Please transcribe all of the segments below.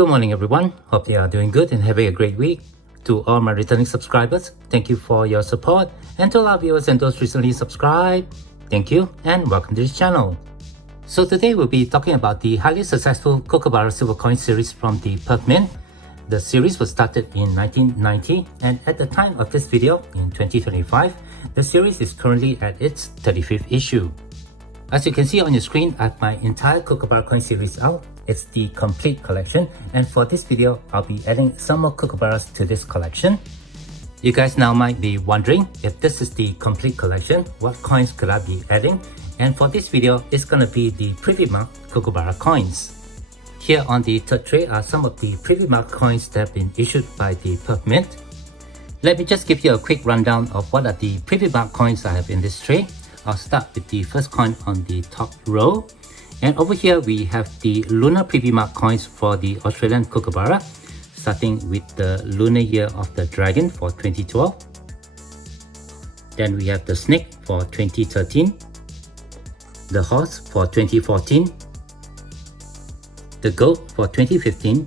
Good morning everyone, hope you are doing good and having a great week. To all my returning subscribers, thank you for your support, and to all our viewers and those recently subscribed, thank you and welcome to this channel. So today we'll be talking about the highly successful Kookaburra silver coin series from the Perth Mint. The series was started in 1990, and at the time of this video in 2025, the series is currently at its 35th issue. As you can see on your screen, I have my entire Kookaburra coin series out. It's the complete collection, and for this video, I'll be adding some more Kookaburras to this collection. You guys now might be wondering, if this is the complete collection, what coins could I be adding? And for this video, it's gonna be the Privy Kookaburra coins. Here on the third tray are some of the Privy coins that have been issued by the Perth Mint. Let me just give you a quick rundown of what are the Privy coins I have in this tray. I'll start with the first coin on the top row. And over here we have the lunar Privy coins for the Australian Kookaburra, starting with the lunar year of the dragon for 2012. Then we have the snake for 2013, the horse for 2014, the goat for 2015,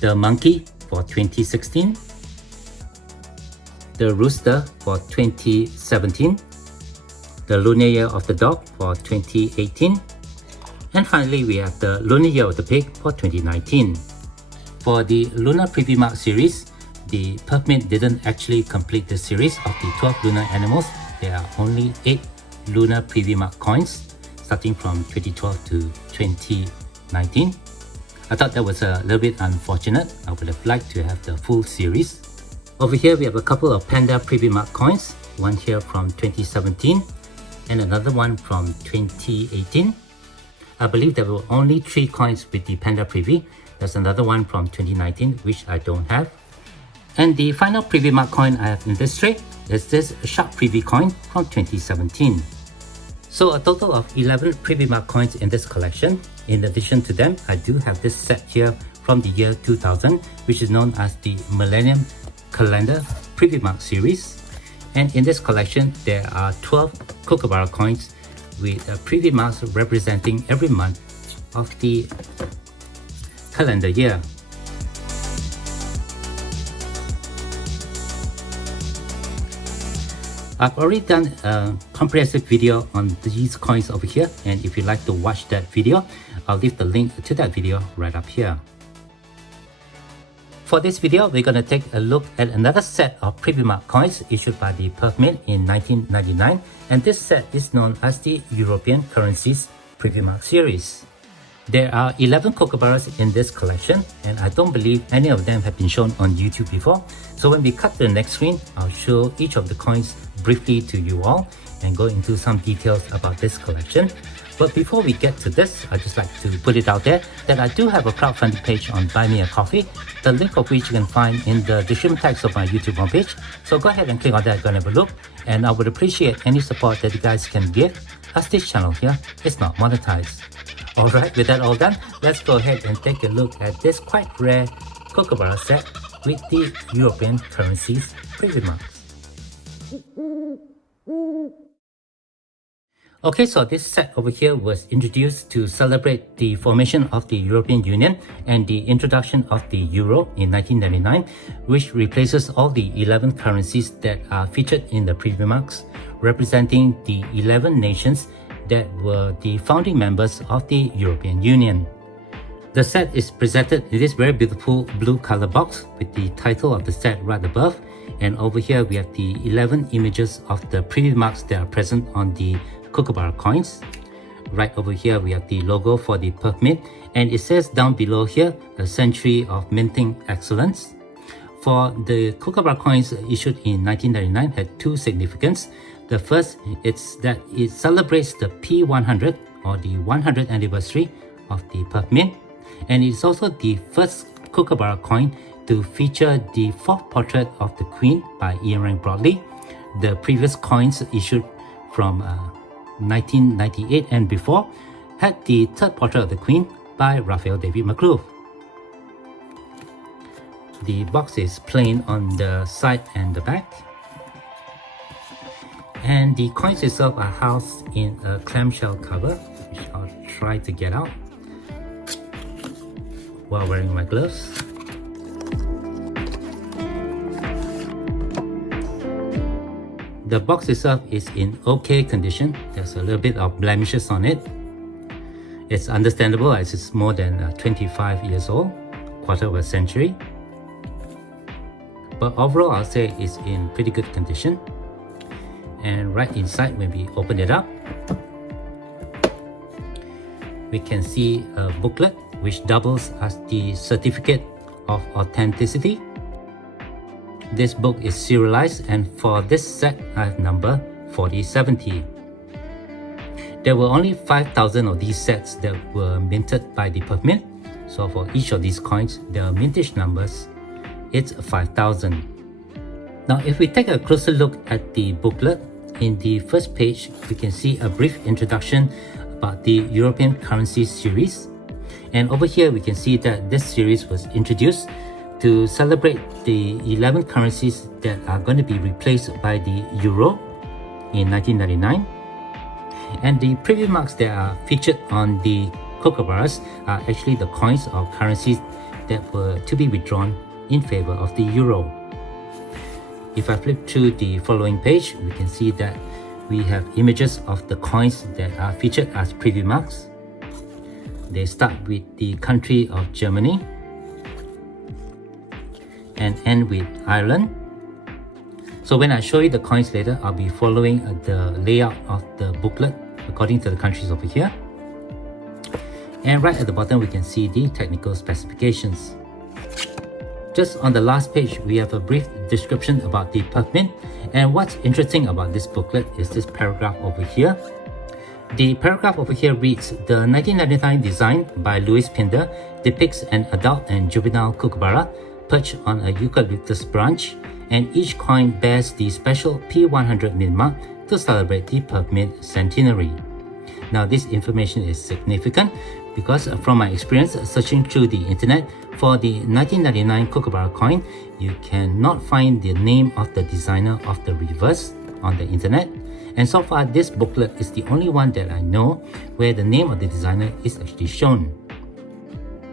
the monkey for 2016, the rooster for 2017, the lunar year of the dog for 2018, and finally we have the lunar year of the pig for 2019. For the lunar Privy series, the Perth Mint didn't actually complete the series of the 12 lunar animals. There are only 8 lunar Privy coins starting from 2012 to 2019. I thought that was a little bit unfortunate. I would have liked to have the full series. Over here we have a couple of Panda Privy coins, one here from 2017 and another one from 2018. I believe there were only 3 coins with the Panda Privy. There's another one from 2019 which I don't have. And the final Privy coin I have in this tray is this Shark Privy coin from 2017. So a total of 11 Privy coins in this collection. In addition to them, I do have this set here from the year 2000, which is known as the Millennium Calendar Privy series. And in this collection, there are 12 Kookaburra coins with Privy representing every month of the calendar year. I've already done a comprehensive video on these coins over here, and if you'd like to watch that video, I'll leave the link to that video right up here. For this video, we're going to take a look at another set of Privy coins issued by the Perth Mint in 1999, and this set is known as the European Currencies Privy series. There are 11 Kookaburras in this collection, and I don't believe any of them have been shown on YouTube before. So when we cut to the next screen, I'll show each of the coins briefly to you all and go into some details about this collection. But before we get to this, I'd just like to put it out there that I do have a crowdfunding page on Buy Me a Coffee, the link of which you can find in the description text of my YouTube homepage. So go ahead and click on that, go and have a look, and I would appreciate any support that you guys can give, as this channel here is not monetized. Alright, with that all done, let's go ahead and take a look at this quite rare Kookaburra set with the European Currencies Privy Okay, so this set over here was introduced to celebrate the formation of the European Union and the introduction of the Euro in 1999, which replaces all the 11 currencies that are featured in the Privy representing the 11 nations that were the founding members of the European Union. The set is presented in this very beautiful blue color box with the title of the set right above, and over here we have the 11 images of the Privy that are present on the Kookaburra coins. Right over here we have the logo for the Perth Mint, and it says down below here, a century of minting excellence. For the Kookaburra coins issued in 1999 had 2 significance. The first is that it celebrates the P100 or the 100th anniversary of the Perth Mint, and it's also the first Kookaburra coin to feature the 4th portrait of the Queen by Ian Rank Broadley. The previous coins issued from 1998 and before had the 3rd portrait of the Queen by Raphael David McClure. The box is plain on the side and the back, and the coins itself are housed in a clamshell cover, which I'll try to get out. while wearing my gloves. The box itself is in okay condition. There's a little bit of blemishes on it. It's understandable as it's more than 25 years old, quarter of a century. But overall, I'll say it's in pretty good condition. And right inside, when we open it up, we can see a booklet which doubles as the certificate of authenticity. This book is serialized, and for this set, I have number 4070. There were only 5,000 of these sets that were minted by the Perth Mint. So for each of these coins, the mintage numbers, it's 5,000. Now, if we take a closer look at the booklet, in the first page, we can see a brief introduction about the European currency series. And over here, we can see that this series was introduced to celebrate the 11 currencies that are going to be replaced by the euro in 1999. And the preview marks that are featured on the Kookaburras are actually the coins or currencies that were to be withdrawn in favor of the euro. If I flip to the following page, we can see that we have images of the coins that are featured as preview marks. They start with the country of Germany and end with Ireland. So when I show you the coins later, I'll be following the layout of the booklet according to the countries over here. And right at the bottom, we can see the technical specifications. Just on the last page, we have a brief description about the Perth Mint. And what's interesting about this booklet is this paragraph over here. The paragraph over here reads, "The 1999 design by Louis Pinder depicts an adult and juvenile kookaburra perched on a eucalyptus branch, and each coin bears the special P100 mint mark to celebrate the Perth Mint centenary." Now, this information is significant because from my experience searching through the internet for the 1999 Kookaburra coin, you cannot find the name of the designer of the reverse on the internet. And so far, this booklet is the only one that I know where the name of the designer is actually shown.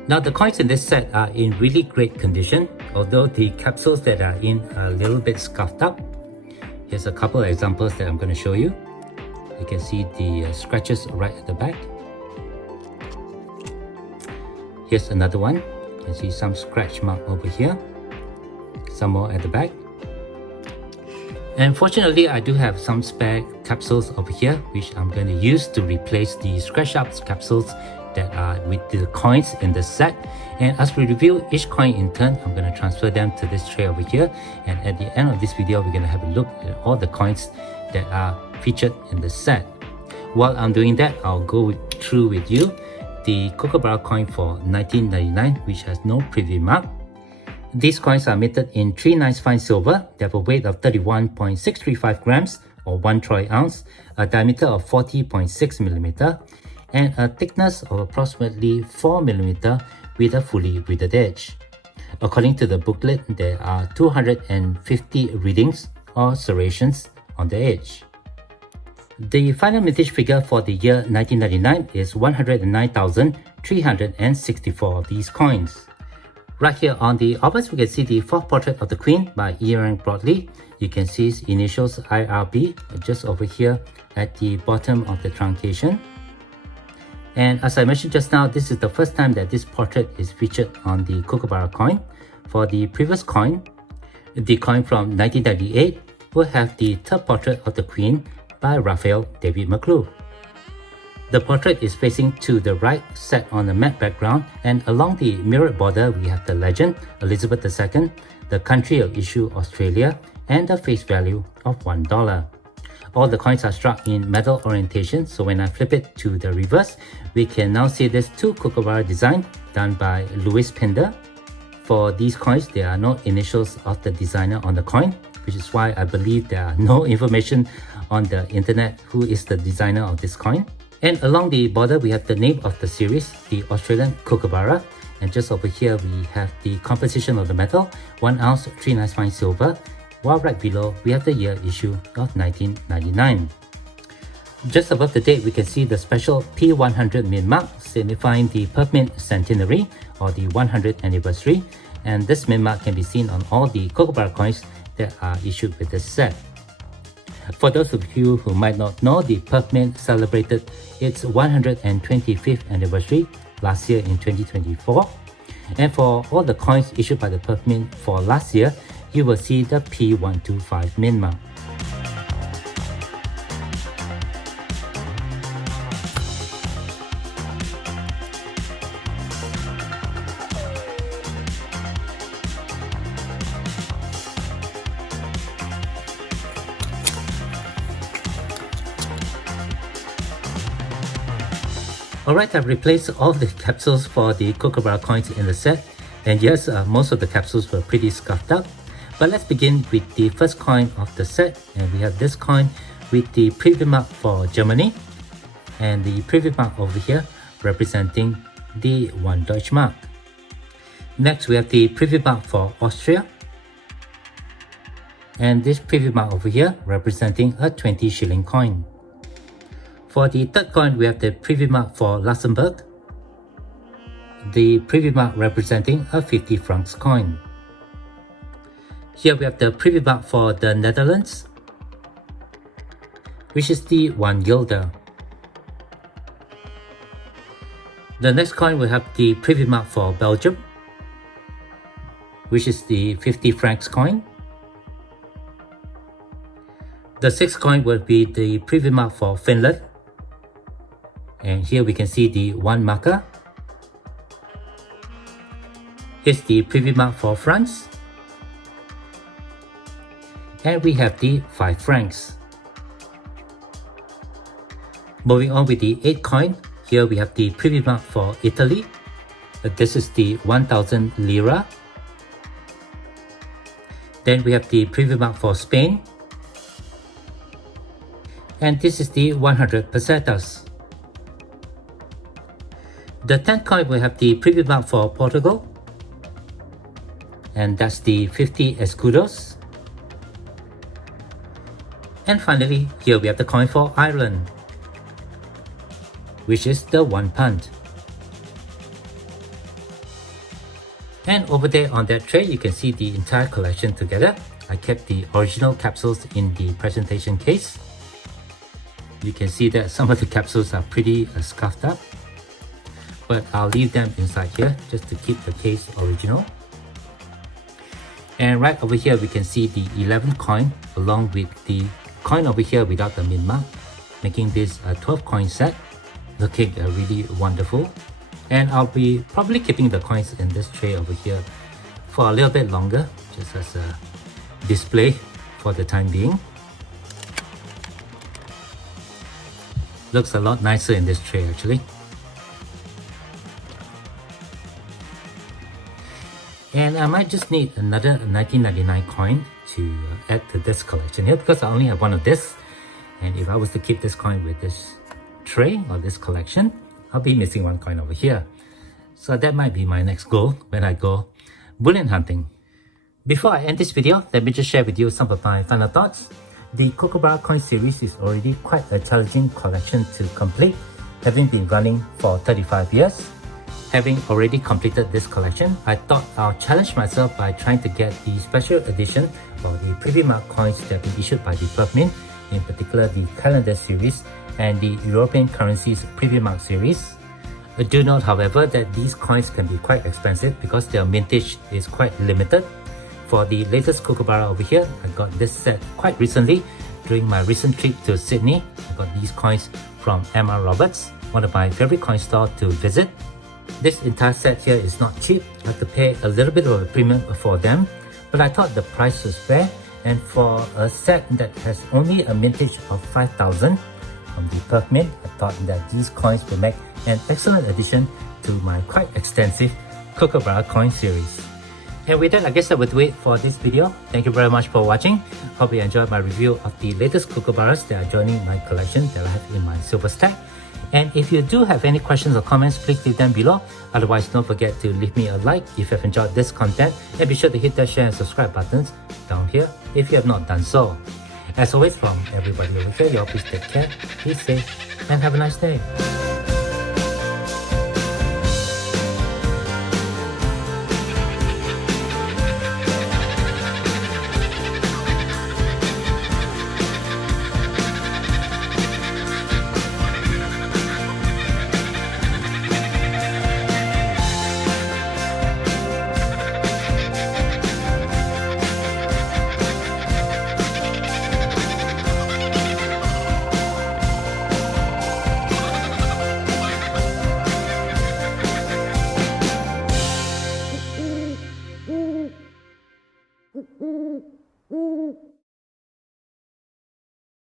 Now, the coins in this set are in really great condition, although the capsules that are in are a little bit scuffed up. Here's a couple of examples that I'm going to show you. You can see the scratches right at the back. Here's another one. You can see some scratch mark over here. Some more at the back. And fortunately, I do have some spare capsules over here, which I'm going to use to replace the scratch up capsules that are with the coins in the set. And as we review each coin in turn, I'm going to transfer them to this tray over here. And at the end of this video, we're going to have a look at all the coins that are featured in the set. While I'm doing that, I'll go through with you the Kookaburra coin for 1999, which has no preview mark. These coins are minted in 3 nice fine silver. They have a weight of 31.635 grams or 1 troy ounce, a diameter of 40.6 millimeter, and a thickness of approximately 4 millimeter with a fully riveted edge. According to the booklet, there are 250 readings or serrations on the edge. The final mintage figure for the year 1999 is 109,364 of these coins. Right here on the obverse, we can see the fourth portrait of the Queen by Ian Broadley. You can see his initials IRB just over here at the bottom of the truncation. And as I mentioned just now, this is the first time that this portrait is featured on the Kookaburra coin. For the previous coin, the coin from 1998 will have the third portrait of the Queen by Raphael David McClure. The portrait is facing to the right, set on a matte background, and along the mirrored border we have the legend Elizabeth II, the country of issue Australia, and the face value of $1. All the coins are struck in metal orientation, so when I flip it to the reverse, we can now see this 2 Kookaburra design done by Louis Pinder. For these coins, there are no initials of the designer on the coin, which is why I believe there are no information on the internet who is the designer of this coin. And along the border, we have the name of the series, the Australian Kookaburra. And just over here, we have the composition of the metal, 1 ounce 3 nice fine silver, while right below, we have the year issue of 1999. Just above the date, we can see the special P100 mint mark, signifying the Perth Mint centenary or the 100th anniversary. And this mint mark can be seen on all the Kookaburra coins that are issued with this set. For those of you who might not know, the Perth Mint celebrated its 125th anniversary last year in 2024. And for all the coins issued by the Perth Mint for last year, you will see the P125 mint mark. Alright, I've replaced all the capsules for the Kookaburra coins in the set, and yes, most of the capsules were pretty scuffed up. But let's begin with the first coin of the set, and we have this coin with the Privy mark for Germany, and the Privy mark over here representing the 1 Deutsch mark. Next, we have the Privy mark for Austria, and this Privy mark over here representing a 20 shilling coin. For the third coin, we have the Privy mark for Luxembourg, the Privy mark representing a 50 francs coin. Here we have the Privy mark for the Netherlands, which is the 1 guilder. The next coin we have the Privy mark for Belgium, which is the 50 francs coin. The sixth coin will be the Privy mark for Finland, and here we can see the 1 marker. Here's the Privy mark for France, and we have the 5 francs. Moving on with the 8th coin, here we have the Privy mark for Italy. This is the 1000 lira. Then we have the Privy mark for Spain, and this is the 100 pesetas. The 10th coin we have the Privy mark for Portugal, and that's the 50 escudos. And finally, here we have the coin for Ireland, which is the 1 pound. And over there on that tray, you can see the entire collection together. I kept the original capsules in the presentation case. You can see that some of the capsules are pretty scuffed up, but I'll leave them inside here just to keep the case original. And right over here we can see the 11th coin along with the coin over here without the mint mark, making this a 12 coin set, looking really wonderful. And I'll be probably keeping the coins in this tray over here for a little bit longer, just as a display for the time being. Looks a lot nicer in this tray actually. And I might just need another 1999 coin to add to this collection here, because I only have one of this. And if I was to keep this coin with this tray or this collection, I'll be missing one coin over here. So that might be my next goal when I go bullion hunting. Before I end this video, let me just share with you some of my final thoughts. The Kookaburra coin series is already quite a challenging collection to complete, having been running for 35 years. Having already completed this collection, I thought I'll challenge myself by trying to get the special edition or the Privy mark coins that have been issued by the Perth Mint, in particular the calendar series and the European currencies Privy mark series. Do note, however, that these coins can be quite expensive because their mintage is quite limited. For the latest Kookaburra over here, I got this set quite recently during my recent trip to Sydney. I got these coins from Emma Roberts, one of my favorite coin stores to visit. This entire set here is not cheap. I had to pay a little bit of a premium for them, but I thought the price was fair, and for a set that has only a mintage of 5,000 from the Perth Mint, I thought that these coins will make an excellent addition to my quite extensive Kookaburra coin series. And with that, I guess that would do it for this video. Thank you very much for watching. Hope you enjoyed my review of the latest Kookaburras that are joining my collection that I have in my silver stack. And if you do have any questions or comments, please leave them below. Otherwise, don't forget to leave me a like if you have enjoyed this content, and be sure to hit that share and subscribe buttons down here if you have not done so. As always, from everybody over here, y'all please take care, be safe, and have a nice day. Mm-hmm.